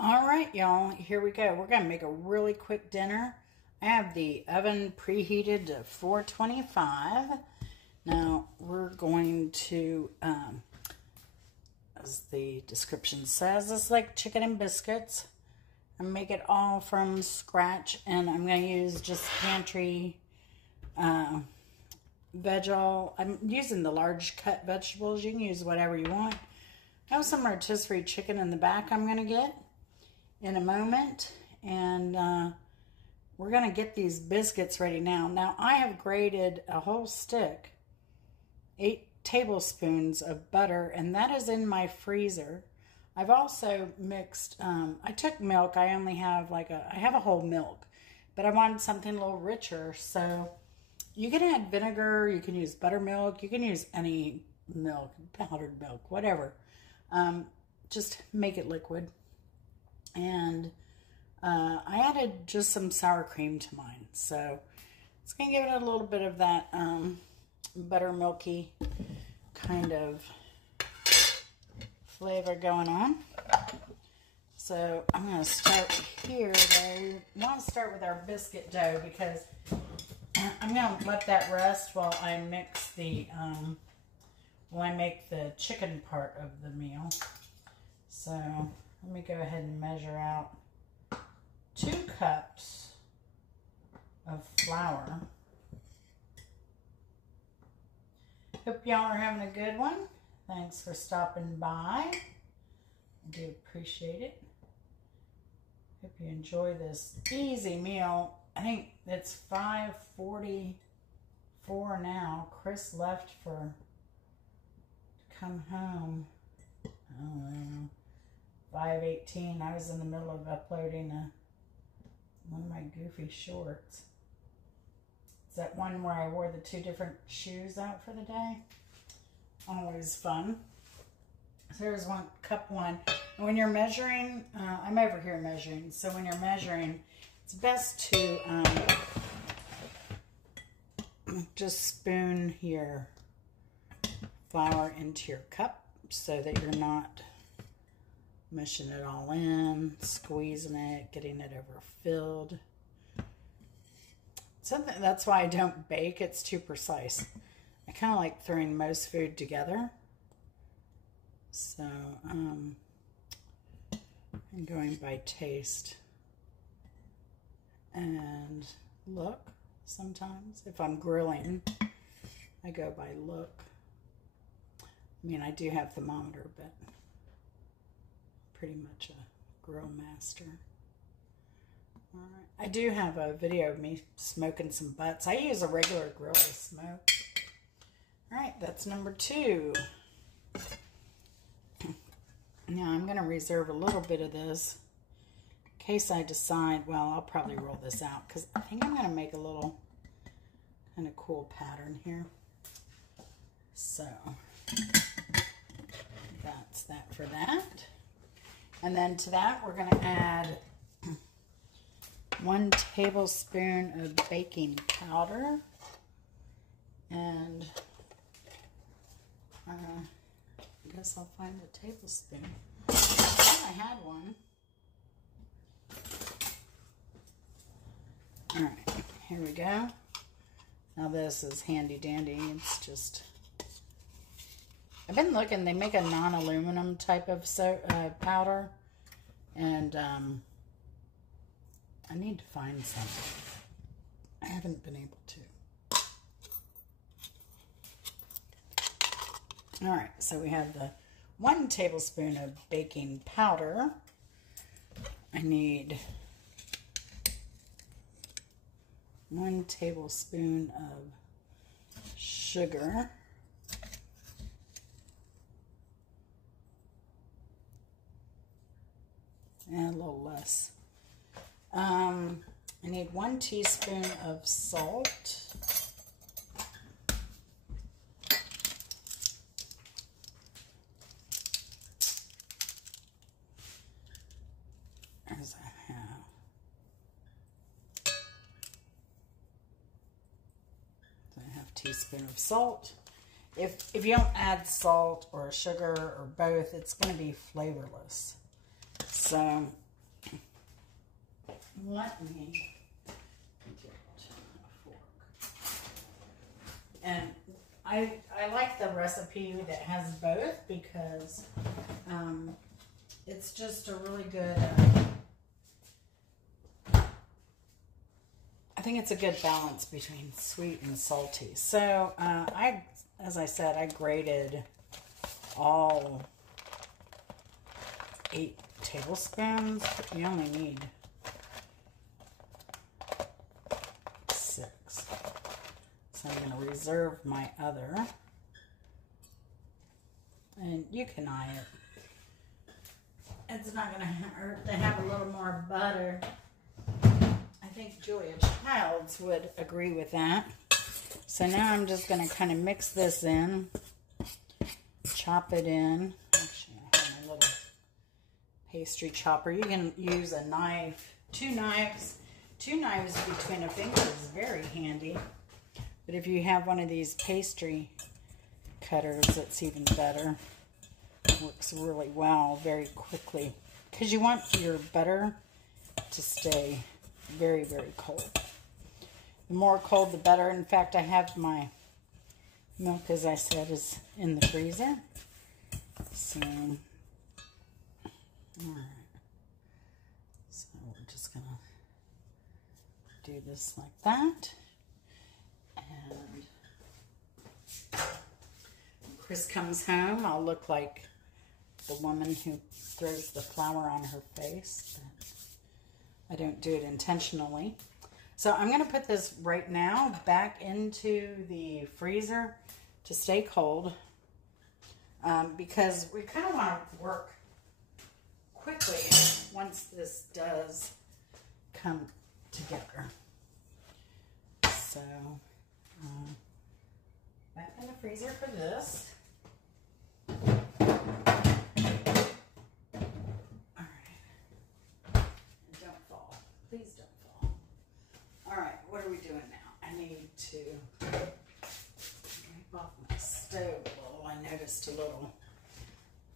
All right, y'all, here we go. We're going to make a really quick dinner. I have the oven preheated to 425. Now, we're going to, as the description says, it's like chicken and biscuits. I make it all from scratch, and I'm going to use just pantry veg oil. I'm using the large cut vegetables. You can use whatever you want. I have some rotisserie chicken in the back I'm going to get in a moment, and we're going to get these biscuits ready now. Now, I have grated a whole stick, 8 tablespoons of butter, and that is in my freezer. I've also mixed, I took milk. I only have I have a whole milk, but I wanted something a little richer. So you can add vinegar, you can use buttermilk, you can use any milk, powdered milk, whatever. Just make it liquid. And I added just some sour cream to mine. So it's going to give it a little bit of that buttermilky kind of flavor going on. So I'm going to start here, though. We want to start with our biscuit dough because I'm going to let that rest while I mix the, while I make the chicken part of the meal. So let me go ahead and measure out 2 cups of flour. Hope y'all are having a good one. Thanks for stopping by. I do appreciate it. Hope you enjoy this easy meal. I think it's 5:44 now. Chris left to come home. I don't know. 5:18. I was in the middle of uploading one of my goofy shorts. It's that one where I wore the 2 different shoes out for the day. Always fun. So here's cup 1. And when you're measuring, I'm over here measuring. So when you're measuring, it's best to just spoon your flour into your cup so that you're not mushing it all in, squeezing it, getting it overfilled. That's why I don't bake. It's too precise. I kind of like throwing most food together. So I'm going by taste and look. Sometimes if I'm grilling, I go by look. I mean, I do have thermometer, but pretty much a grill master. All right. I do have a video of me smoking some butts. I use a regular grill to smoke. All right, that's number 2. Now I'm going to reserve a little bit of this in case I decide, well, I'll probably roll this out because I think I'm going to make a little kind of cool pattern here. So that's that for that. And then to that, we're going to add 1 tablespoon of baking powder. And I guess I'll find a tablespoon. I thought I had one. All right, here we go. Now this is handy dandy. It's just, I've been looking, they make a non-aluminum type of powder, and I need to find some. I haven't been able to. All right, so we have the 1 tablespoon of baking powder. I need 1 tablespoon of sugar. And a little less. I need 1 teaspoon of salt. As I have. So I have a teaspoon of salt. If you don't add salt or sugar or both, it's going to be flavorless. So let me get a fork. And I like the recipe that has both because it's just a really good, I think it's a good balance between sweet and salty. So as I said, I grated all 8 tablespoons. You only need 6. So I'm going to reserve my other. And you can eye it. It's not going to hurt to have a little more butter. I think Julia Childs would agree with that. So now I'm just going to kind of mix this in. Chop it in. Actually, I have my little pastry chopper. You can use a knife. 2 knives. 2 knives between a finger is very handy. But if you have one of these pastry cutters, it's even better. It works really well, very quickly. Because you want your butter to stay very, very cold. The more cold, the better. In fact, I have my milk, as I said, is in the freezer. So, all right. So we're just going to do this like that. And when Chris comes home, I'll look like the woman who throws the flour on her face. But I don't do it intentionally. So I'm going to put this right now back into the freezer to stay cold because we kind of want to work quickly once this does come together. So back in the freezer for this. All right. Don't fall. Please don't fall. All right, what are we doing now? I need to wipe off my stove a little. I noticed a little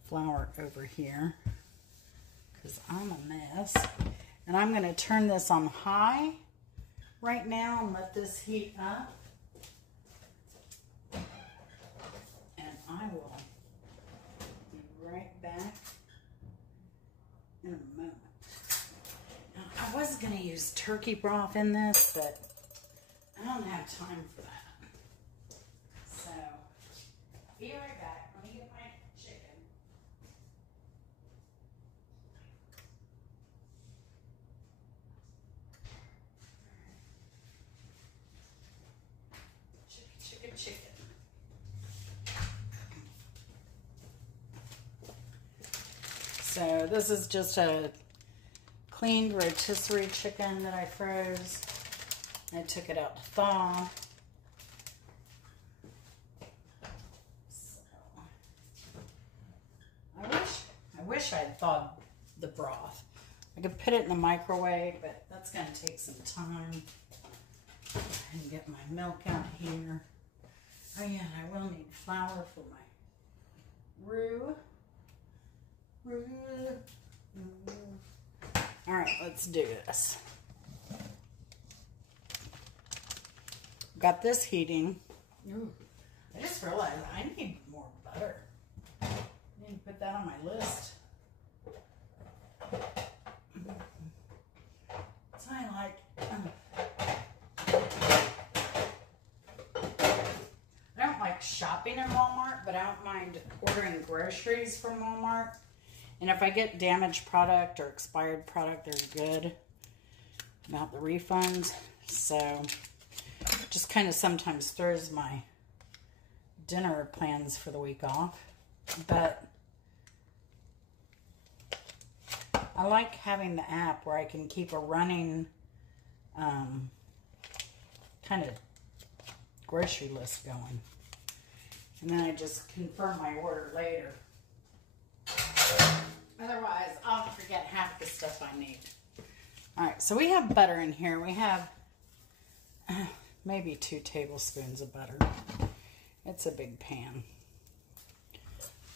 flour over here because I'm a mess. And I'm going to turn this on high right now and let this heat up. And I will be right back in a moment. Now, I was going to use turkey broth in this, but I don't have time for that. So, be right back. Let me get my chicken. Chicken. So this is just a cleaned rotisserie chicken that I froze. I took it out to thaw. So I wish I'd thawed the broth. I could put it in the microwave, but that's going to take some time. And get my milk out here. Oh yeah, I will need flour for my roux. All right, let's do this. Got this heating. Ooh, I just realized I need more butter. I need to put that on my list. So I like... I don't like shopping in Walmart, but I don't mind ordering groceries from Walmart. And if I get damaged product or expired product, they're good about the refunds. So just kind of sometimes throws my dinner plans for the week off. But I like having the app where I can keep a running kind of grocery list going. And then I just confirm my order later. Otherwise, I'll forget half the stuff I need. All right, so we have butter in here. We have maybe 2 tablespoons of butter. It's a big pan.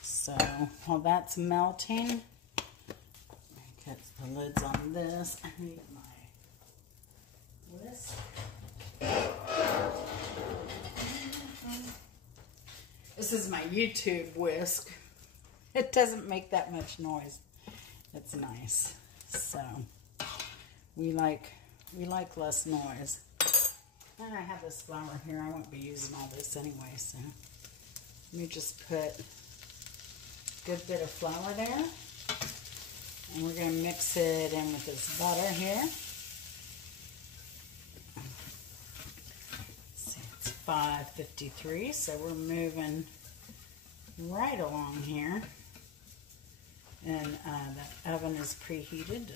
So while that's melting, get the lids on this. I need my whisk. This is my YouTube whisk. It doesn't make that much noise. It's nice. So we like less noise. And I have this flour here. I won't be using all this anyway, so let me just put a good bit of flour there. And we're going to mix it in with this butter here. See, it's 5:53, so we're moving right along here. And the oven is preheated to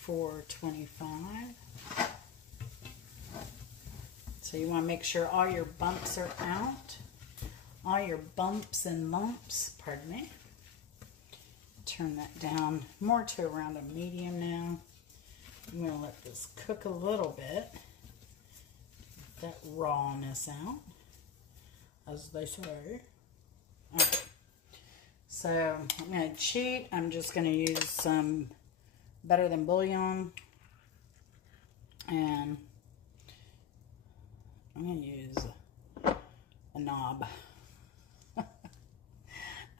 425. So you want to make sure all your bumps are out. All your bumps and lumps, pardon me. Turn that down more to around a medium now. I'm going to let this cook a little bit. Get that rawness out, as they say. All right. So I'm going to cheat. I'm just going to use some Better Than Bouillon. And I'm going to use a knob. I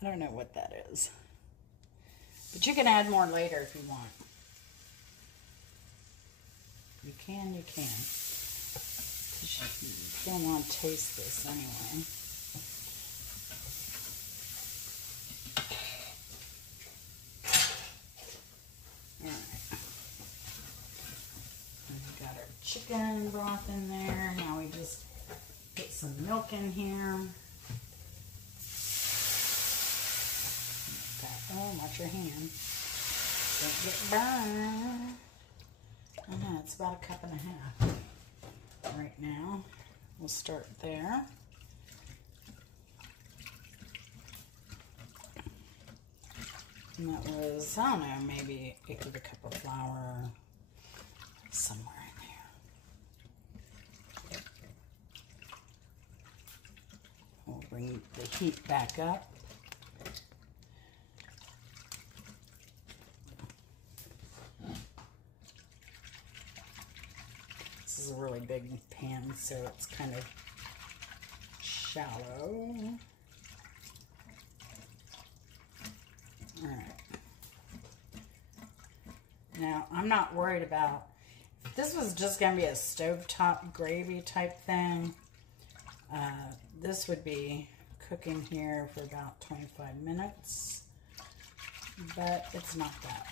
don't know what that is. But you can add more later if you want. You can. Because you don't want to taste this anyway. Alright. We've got our chicken broth in there. Now we just put some milk in here. Oh, watch your hand. Don't get burned. Oh no, it's about a cup and a half right now. We'll start there. And that was, I don't know, maybe a cup of flour somewhere in there. We'll bring the heat back up. This is a really big pan, so it's kind of shallow. All right. Now, I'm not worried about, if this was just going to be a stovetop gravy type thing, this would be cooking here for about 25 minutes, but it's not that.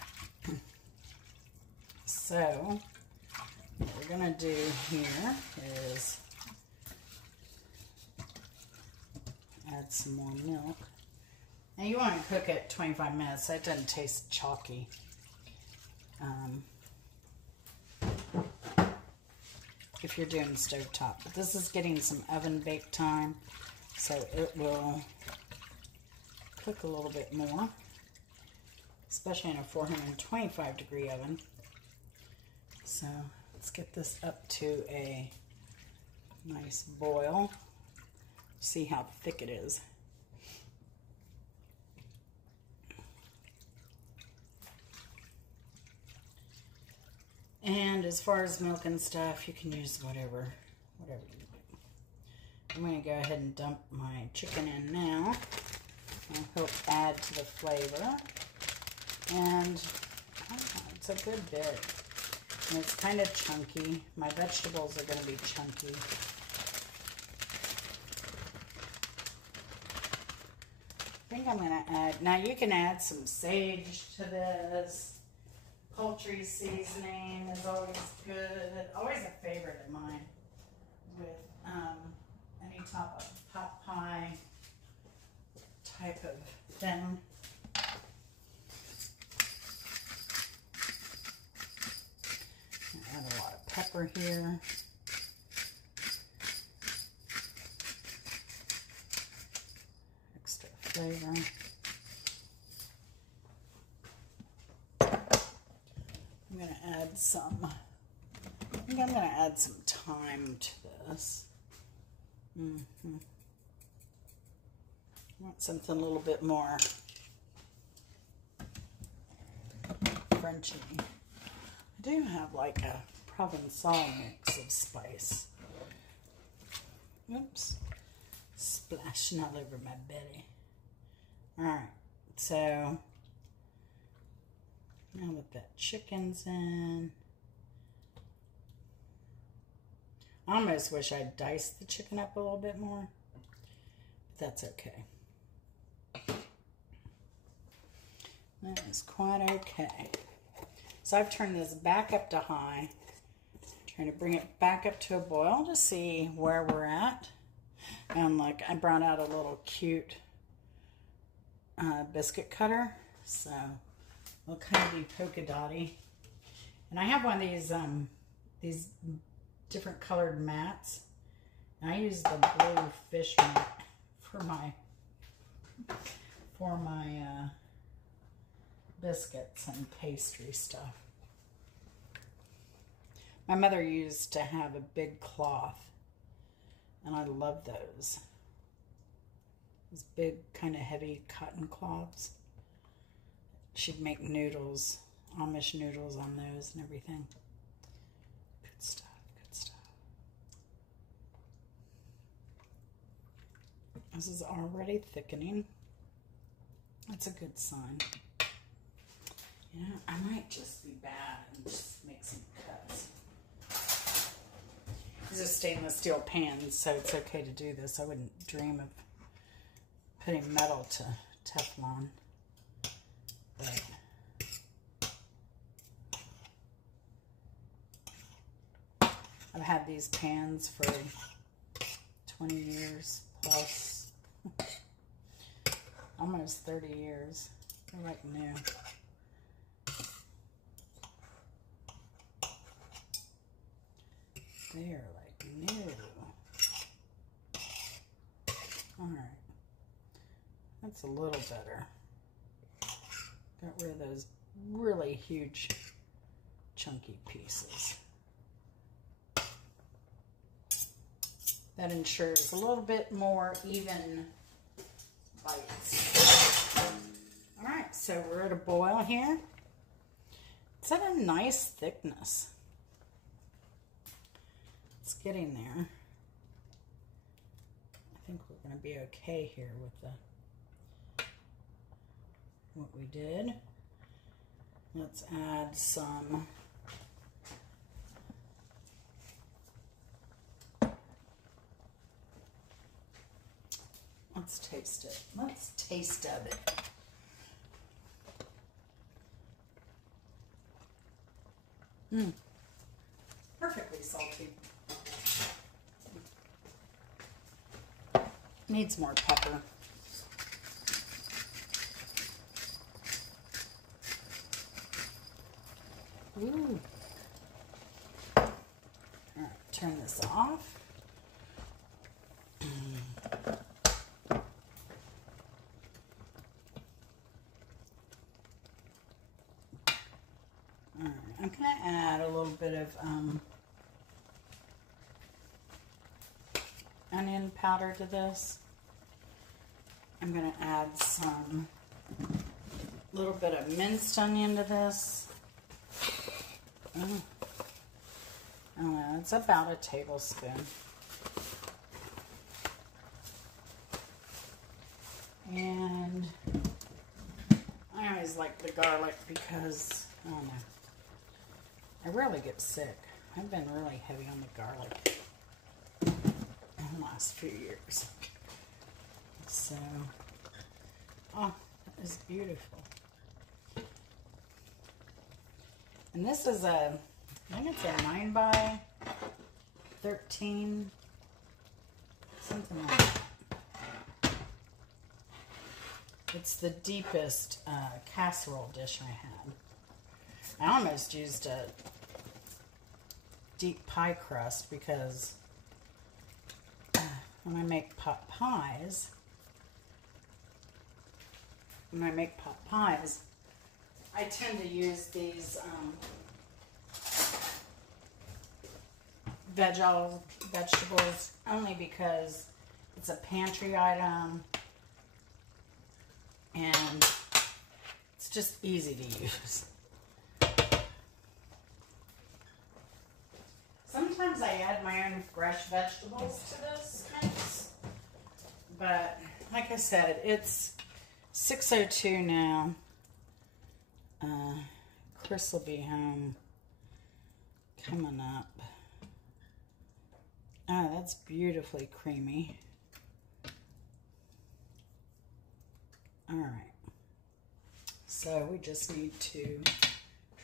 So, what we're going to do here is add some more milk. Now you want to cook it 25 minutes so it doesn't taste chalky. If you're doing stovetop. But this is getting some oven bake time, so it will cook a little bit more, especially in a 425 degree oven. So let's get this up to a nice boil. See how thick it is. And as far as milk and stuff, you can use whatever you do. I'm going to go ahead and dump my chicken in now. I'll help add to the flavor. And it's a good bit. And it's kind of chunky. My vegetables are going to be chunky. I think I'm going to add, now you can add some sage to this. Poultry seasoning is always good. Always a favorite of mine with any type of pot pie type of thing. Add a lot of pepper here. Extra flavor. I'm going to add some, I think I'm going to add some thyme to this. I want something a little bit more crunchy. I do have like a Provençal mix of spice. Oops. Splashing all over my belly. Alright, so now that that chicken's in, I almost wish I'd diced the chicken up a little bit more, but that's okay. That is quite okay. So I've turned this back up to high, trying to bring it back up to a boil to see where we're at. And look, I brought out a little cute biscuit cutter, so it'll kind of be polka dotty. And I have one of these different colored mats. And I use the blue fish mat for my biscuits and pastry stuff. My mother used to have a big cloth, and I love those. Those big, kind of heavy cotton cloths. She'd make noodles, Amish noodles on those and everything. Good stuff, good stuff. This is already thickening. That's a good sign. You know, I might just be bad and just make some cuts. These are stainless steel pans, so it's okay to do this. I wouldn't dream of putting metal to Teflon. But I've had these pans for 20 years plus. Almost 30 years. They're like new. They are like new. Alright. That's a little better. Got rid of those really huge chunky pieces. That ensures a little bit more even bites. Alright, so we're at a boil here. It's at a nice thickness. It's getting there. I think we're going to be okay here with what we did. Let's add some let's taste it. Let's taste of it. Perfectly salty. Needs more pepper. Ooh. All right, turn this off. All right, I'm going to add a little bit of onion powder to this. I'm going to add some little bit of minced onion to this. I don't know, it's about a tablespoon. And I always like the garlic because, I don't know, I rarely get sick. I've been really heavy on the garlic in the last few years. So, oh, that is beautiful. And this is I think it's a 9 by 13, something like that. It's the deepest casserole dish I had. I almost used a deep pie crust because when I make pot pies, I tend to use these vegetables only because it's a pantry item and it's just easy to use. add my own fresh vegetables to this mix. But like I said, it's 6:02 now. Chris will be home coming up. Oh, that's beautifully creamy. All right. So we just need to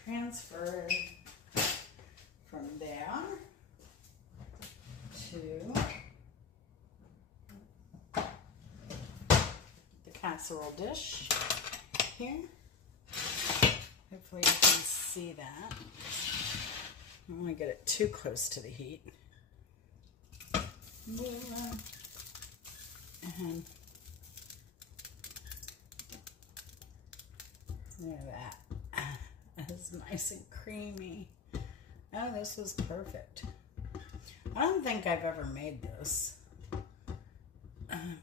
transfer from there to the casserole dish here. Hopefully you can see that. I don't want to get it too close to the heat. And look at that. That is nice and creamy. Oh, this was perfect. I don't think I've ever made this.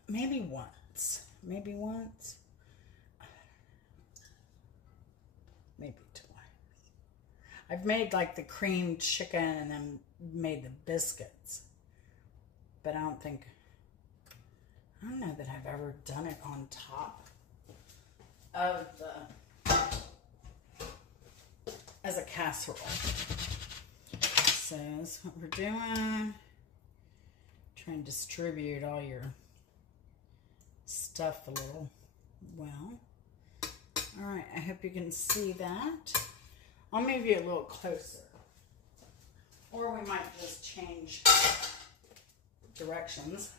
Maybe once. Maybe once. Maybe twice. I've made like the creamed chicken and then made the biscuits. But I don't know that I've ever done it on top of as a casserole. So that's what we're doing. Try and distribute all your stuff a little well. All right, I hope you can see that. I'll move you a little closer. Or we might just change directions.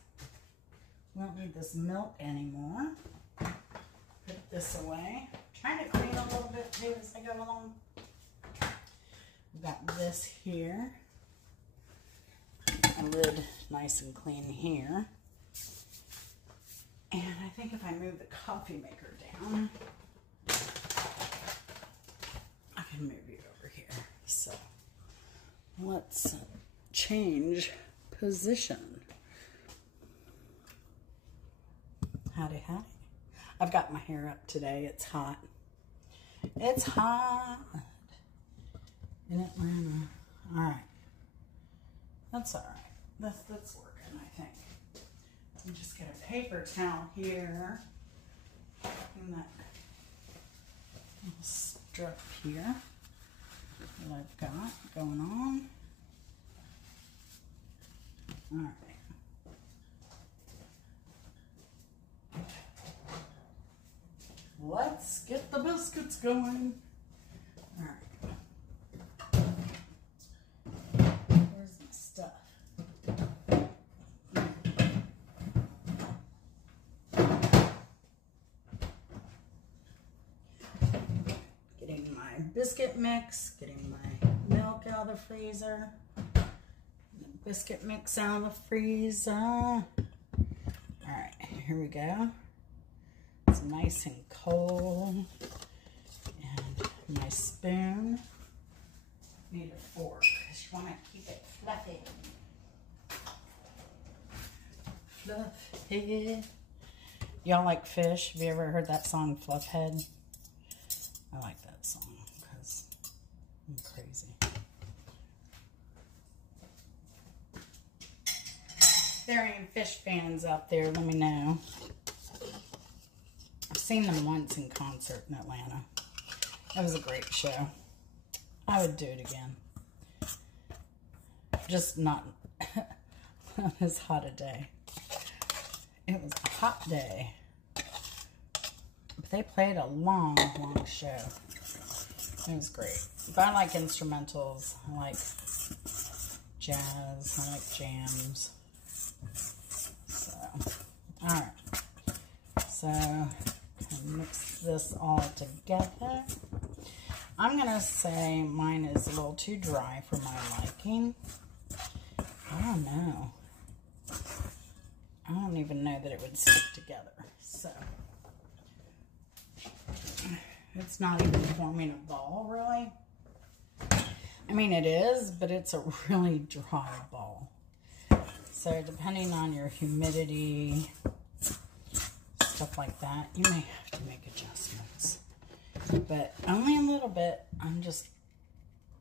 We don't need this milk anymore. Put this away. Trying to clean a little bit too as I go along. We've got this here. A lid nice and clean here. And I think if I move the coffee maker down, I can move you over here. So let's change position. Howdy, howdy. I've got my hair up today. It's hot. It's hot in Atlanta. All right. That's all right. That's working, I think. Let me just get a paper towel here. And that little strip here that I've got going on. All right. Let's get the biscuits going. All right. Where's my stuff? Getting my biscuit mix, getting my milk out of the freezer, the biscuit mix out of the freezer. All right, here we go. It's nice and cold. And my spoon. Need a fork because you want to keep it fluffy. Fluffy. Y'all like fish? Have you ever heard that song, Fluffhead? I like that song because I'm crazy. If there are any fish fans out there, let me know. I've seen them once in concert in Atlanta. It was a great show. I would do it again. Just not on as hot a day. It was a hot day. But they played a long, long show. It was great. But I like instrumentals. I like jazz. I like jams. So, alright. So, mix this all together. I'm going to say mine is a little too dry for my liking. I don't know. I don't even know that it would stick together. So, it's not even forming a ball, really. I mean, it is, but it's a really dry ball. So, depending on your humidity, stuff like that, you may have to make adjustments. But only a little bit. I'm just,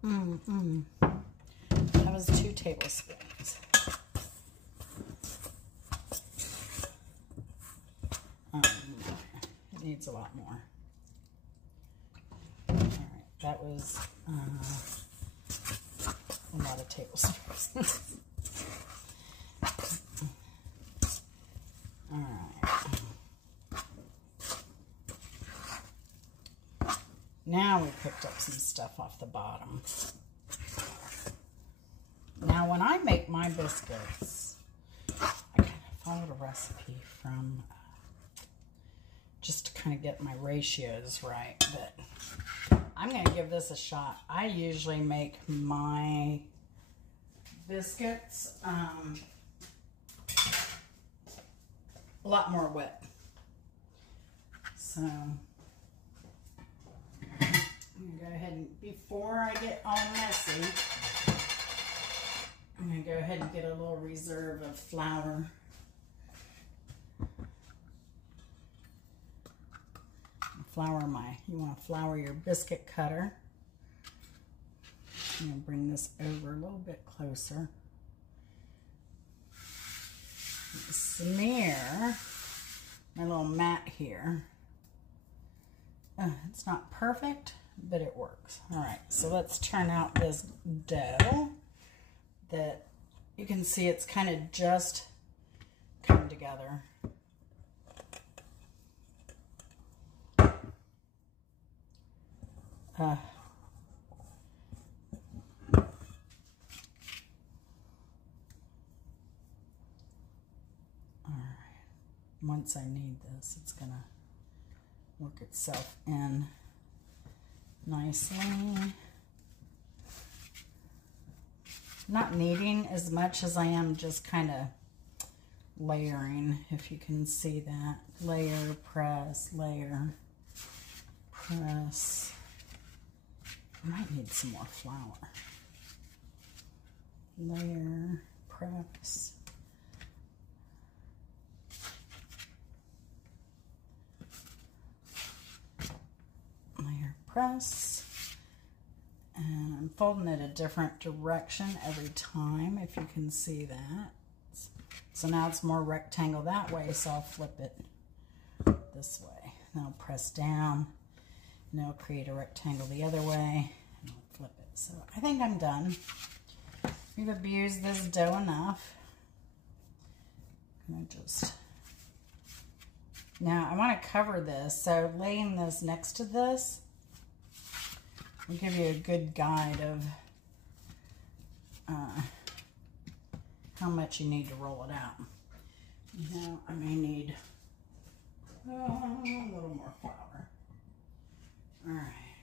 that was 2 tablespoons. It needs a lot more. All right, that was a lot of tablespoons. All right. Now we picked up some stuff off the bottom. Now when I make my biscuits, I kind of followed a recipe from just to kind of get my ratios right, but I'm going to give this a shot. I usually make my biscuits a lot more wet. So I'm going to go ahead and, before I get all messy, I'm going to go ahead and get a little reserve of flour. You want to flour your biscuit cutter. I'm going to bring this over a little bit closer. Smear my little mat here. It's not perfect, but it works. All right, so let's turn out this dough that you can see it's kind of just come together. All right, once I knead this, it's gonna work itself in nicely. Not kneading as much as I am just kind of layering, if you can see that. Layer, press, layer, press. I might need some more flour. Layer, press. Layer, press. And I'm folding it a different direction every time, if you can see that. So now it's more rectangle that way, so I'll flip it this way. Then I'll press down, and it'll create a rectangle the other way, and I'll flip it. So I think I'm done. We've abused this dough enough. I'm gonna just... Now I want to cover this, so laying this next to this will give you a good guide of how much you need to roll it out. Now I may need a little more flour. All right.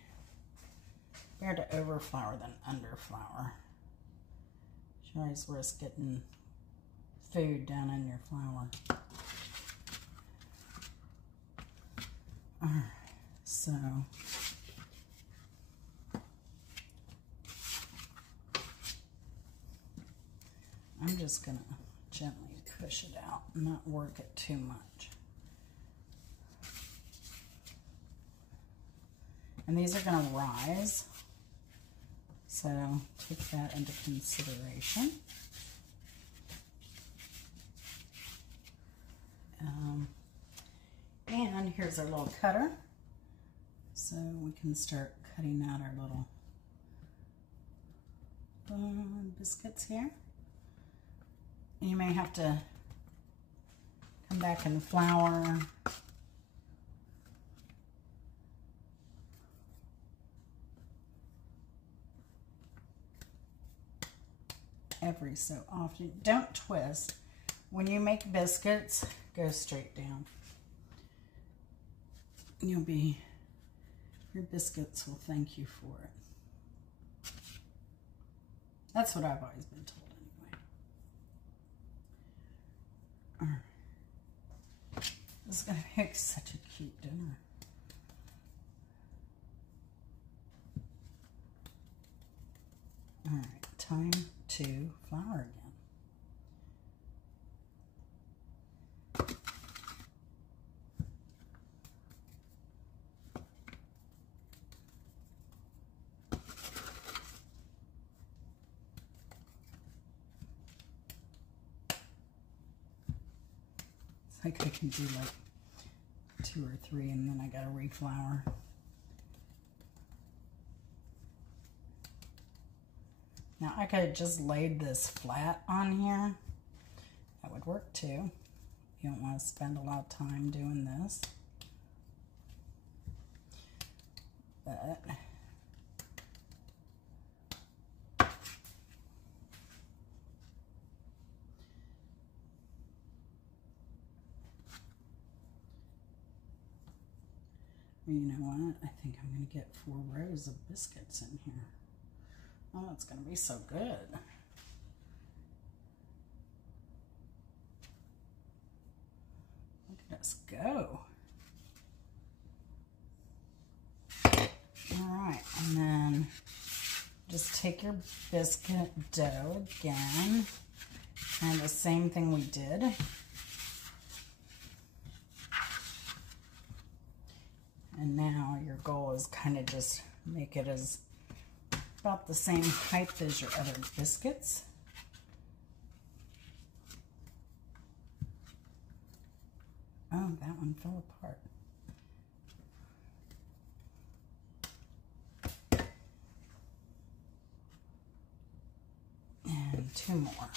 Better to over flour than under flour. You always risk getting food down in your flour. All right. So I'm just gonna gently push it out and not work it too much. And these are gonna rise, so take that into consideration. And here's our little cutter, so we can start cutting out our little biscuits here. You may have to come back and flour. Every so often. Don't twist. When you make biscuits, go straight down. Your biscuits will thank you for it. That's what I've always been told. This is going to make such a cute dinner. All right, time to flour again. like I can do like 2 or 3 and then I gotta reflour. Now I could have just laid this flat on here. That would work too. You don't want to spend a lot of time doing this. But you know what? I think I'm going to get 4 rows of biscuits in here. Oh, it's going to be so good. Look at us go. All right, and then just take your biscuit dough again, and the same thing we did. And now your goal is kind of just make it as about the same height as your other biscuits. Oh, that one fell apart. And 2 more.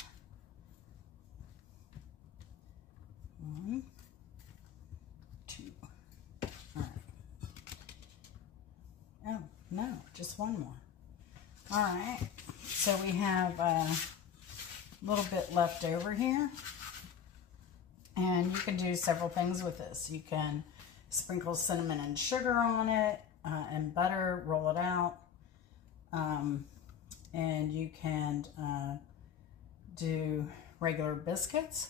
1, 2. All right. Oh, no, just 1 more. All right, so we have a little bit left over here. And you can do several things with this. You can sprinkle cinnamon and sugar on it and butter, roll it out. And you can do regular biscuits.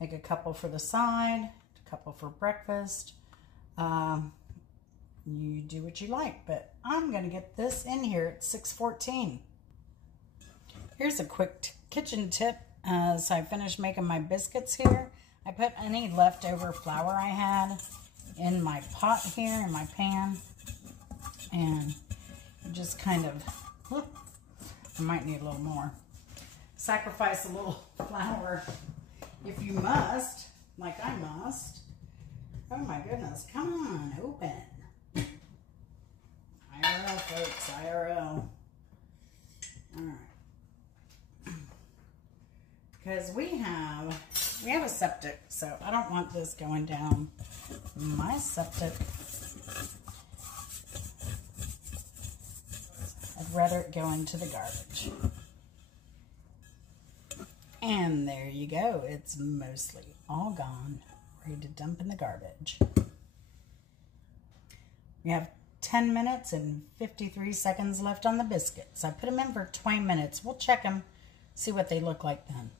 Make a couple for the side, a couple for breakfast. You do what you like, but I'm going to get this in here at 6:14. Here's a quick kitchen tip. As I finished making my biscuits here, I put any leftover flour I had in my pot here, in my pan, and just kind of, I might need a little more. Sacrifice a little flour if you must, like I must. Oh my goodness, come on, open. IRL, folks, IRL. All right. Because we have a septic, so I don't want this going down my septic. I'd rather it go into the garbage. And there you go. It's mostly all gone, ready to dump in the garbage. We have 10 minutes and 53 seconds left on the biscuits. I put them in for 20 minutes. We'll check them, see what they look like then.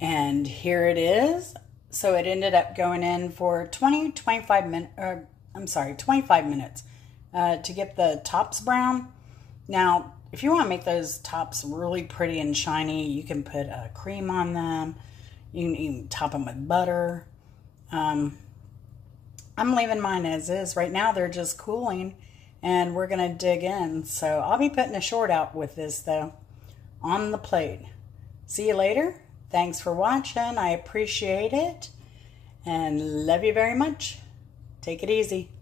And here it is. So it ended up going in for 25 minutes to get the tops brown. Now, if you want to make those tops really pretty and shiny, you can put cream on them. You can even top them with butter. I'm leaving mine as is. Right now they're just cooling and we're going to dig in. So I'll be putting a short out with this though on the plate. See you later. Thanks for watching. I appreciate it and love you very much. Take it easy.